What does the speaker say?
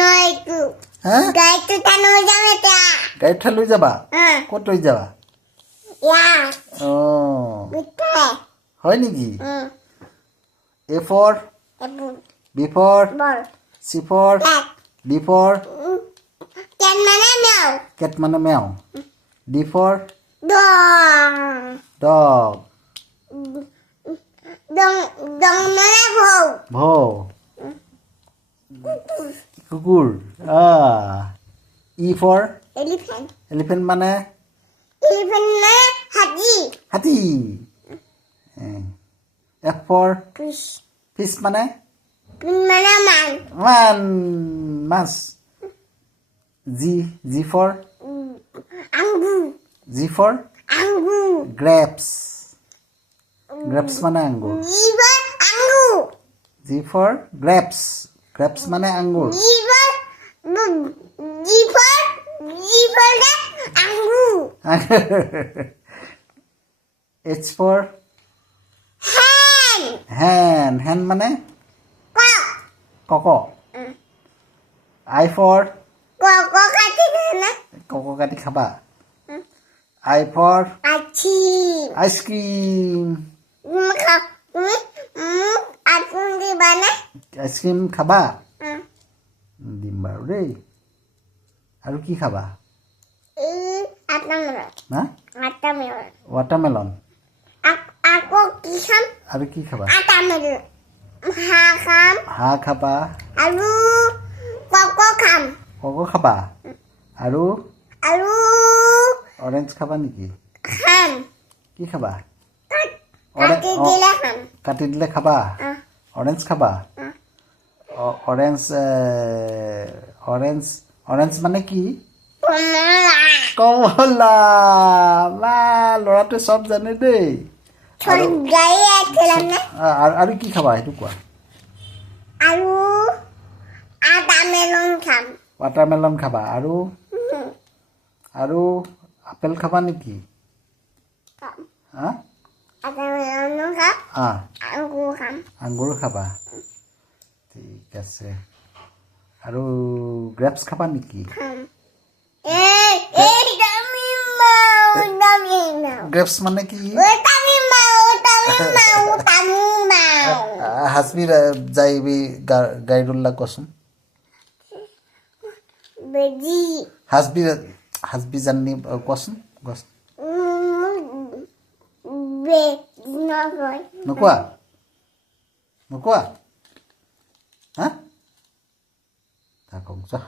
নয়টো হ্যাঁ গাইটো টানো যাবে তা গাড়ীটা লৈ যাবা ক'ত লৈ যাবা ইয়া অঁ বিতে হয় নেকি A for এবু B for ball C for luck D for কেন মানে নাও cat মানে meow D for Dong dog দং দং মানে ভৌ ভৌ কুকুৰ E for এলিফ্যান্ট elephant মানে এলিফ্যান্ট মানে হাতি হাতী F for ফিশ fish মানে মানে মান মাছ G for আঙ্গুর G for আঙ্গুর grapes মানে আঙ্গুৰ জীবন আঙ্গুৰ G for grapes মানে আঙ্গুৰ জীবন জীবন জীবন আঙ্গুর H for hen মানে কক কক I for কক কাটি না কক কাটি খাবা I for আছি ice cream তুমি আতুন দিবা না ice cream খাবা দিম বাৰু দেই আৰু কি খাবা এই আটামেলন হা আটামেলন watermelon আকৌ কি খাম আৰু কি খাবা আটামেলন হাঁহ খাম হাঁহ খাবা আৰু কক খাম কক খাবা আৰু আৰু অৰেঞ্জ খাবা নেকি খাম কি খাবা কাটি দিলে খাম কাটি দিলে খাবা অৰেঞ্জ খাবা অৰেঞ্জ মানে কি কমলা বা ল'ৰাটোৱে চব জানে দেই গাড়ী আছিলাম না আৰু কি খাবা সেইটো কোৱা আৰু আটামেলন খাম ৱাটাৰমেলন খাবা আৰু আপেল খাবা নেকি হা আটামেলন খাম আঙ্গুৰ খাম আঙ্গুৰ খাবা ঠিক আছে আৰু গ্ৰেপছ খাবা নেকি খাম এই দামি মাও গ্ৰেপছ মানে কি দামি মাও হাজবি যাইবি গাইডুল্লাহ কচোন বেজি হাজবি জানি কচোন নকয় নোকোৱা হা থাকক যা